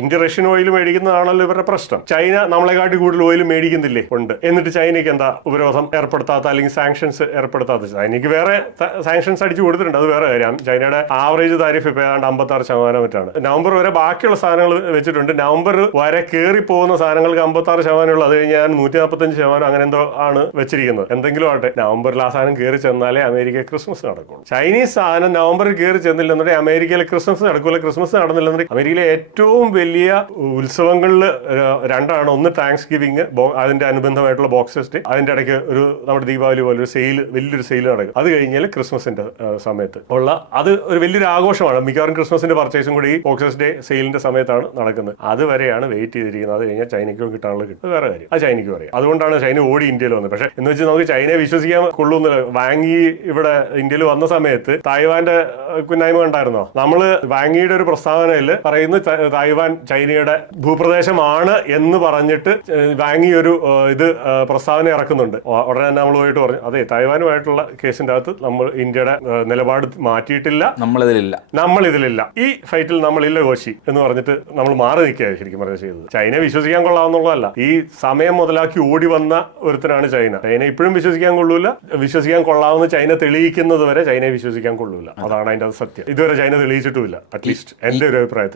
India Russian oil മേടിക്കുന്നതാണല്ലോ ഇവരുടെ പ്രശ്നം. China നമ്മളെക്കാട്ടി കൂടുതൽ ഓയിൽ മേടിക്കുന്നില്ലേ? ഉണ്ട്. എന്നിട്ട് ചൈനയ്ക്ക് എന്താ ഉപരോധം ഏർപ്പെടുത്താത്ത അല്ലെങ്കിൽ സാങ്ഷൻസ് ഏർപ്പെടുത്താത്ത? ചൈനയ്ക്ക് വേറെ സാങ്ഷൻസ് അടിച്ചു കൊടുത്തിട്ടുണ്ട്, അത് വേറെ കാര്യം. ചൈനയുടെ ആവറേജ് താരിഫ് ഇപ്പൊ ഏതാണ്ട് 56% മറ്റാണ്. നവംബർ വരെ ബാക്കിയുള്ള സാധനങ്ങൾ വെച്ചിട്ടുണ്ട്. നവംബർ വരെ കയറി പോകുന്ന സാധനങ്ങൾക്ക് 56% ഉള്ളു. അത് കഴിഞ്ഞാൽ 145% അങ്ങനെ എന്തോ ആണ് വെച്ചിരിക്കുന്നത്. എന്തെങ്കിലും ആട്ടെ, നവംബറിൽ ആ സാധനം കയറി ചെന്നാലേ അമേരിക്ക ക്രിസ്മസ് നടക്കുള്ളൂ. ചൈനീസ് സാധനം നവംബറിൽ കയറി ചെന്നില്ലെന്നുണ്ടെങ്കിൽ അമേരിക്കയിലെ ക്രിസ്മസ് നടക്കൂല. ക്രിസ്മസ് നടന്നില്ലെന്നുണ്ടെങ്കിൽ അമേരിക്കയിലെ ഏറ്റവും വലിയ ഉത്സവങ്ങളിൽ രണ്ടാണ്. ഒന്ന് താങ്ക്സ് ഗിവിംഗ്, അതിന്റെ അനുബന്ധമായിട്ടുള്ള ബോക്സ് ഫെസ്റ്റ്, അതിന്റെ ഇടയ്ക്ക് ഒരു നമ്മുടെ ദീപാവലി പോലെ ഒരു സെയിൽ, വലിയൊരു സെയിൽ നടക്കും. അത് കഴിഞ്ഞാൽ ക്രിസ്മസിന്റെ സമയത്ത് ഉള്ള അത് ഒരു വലിയൊരു ആഘോഷമാണ്. മിക്കവാറും ക്രിസ്മസിന്റെ പർച്ചേസും കൂടി ഈ ബോക്സസ് ഡേ സെയിലിന്റെ സമയത്താണ് നടക്കുന്നത്. അതുവരെയാണ് വെയിറ്റ് ചെയ്തിരിക്കുന്നത്. അത് കഴിഞ്ഞാൽ ചൈനയ്ക്കും കിട്ടാനുള്ള കിട്ടും, വേറെ കാര്യം. അത് ചൈനയ്ക്കും അറിയാം. അതുകൊണ്ടാണ് ചൈന ഓടി ഇന്ത്യയിൽ വന്നത്. പക്ഷേ എന്ന് വെച്ചാൽ നമുക്ക് ചൈനയെ വിശ്വസിക്കാൻ കൊള്ളൂന്നില്ല. വാങ്ങി ഇവിടെ ഇന്ത്യയിൽ വന്ന സമയത്ത് തായ്വാന്റെ കുന്നായ്മ ഉണ്ടായിരുന്നോ? നമ്മള് വാങ്ങിയുടെ ഒരു പ്രസ്താവനയിൽ പറയുന്നത് തായ്വാൻ ചൈനയുടെ ഭൂപ്രദേശമാണ് എന്ന് പറഞ്ഞിട്ട് വാങ്ങി ഒരു പ്രസ്താവന ഇറക്കുന്നുണ്ട്. ഉടനെ തന്നെ നമ്മൾ പോയിട്ട് പറഞ്ഞു, അതെ, തായ്വാനുമായിട്ടുള്ള കേസിന്റെ അകത്ത് നമ്മൾ ഇന്ത്യയുടെ നിലപാട് മാറ്റിയിട്ടില്ല, നമ്മളിതിലില്ല, ഈ ഫൈറ്റിൽ നമ്മളില്ല കോശി എന്ന് പറഞ്ഞിട്ട് നമ്മൾ മാറി നിൽക്കുകയാണ് ശരിക്കും പറഞ്ഞാൽ ചെയ്തത്. ചൈന വിശ്വസിക്കാൻ കൊള്ളാവുന്നുള്ളതല്ല, ഈ സമയം മുതലാക്കി ഓടി വന്ന ഒരുത്തനാണ് ചൈന. ചൈന ഇപ്പോഴും വിശ്വസിക്കാൻ കൊള്ളൂല. വിശ്വസിക്കാൻ കൊള്ളാവുന്ന ചൈന തെളിയിക്കുന്നത് വരെ ചൈനയെ വിശ്വസിക്കാൻ കൊള്ളൂല. അതാണ് അതിന്റെ സത്യം. ഇതുവരെ ചൈന തെളിയിച്ചിട്ടുമില്ല, അറ്റ്ലീസ്റ്റ് എന്റെ ഒരു അഭിപ്രായത്തിൽ.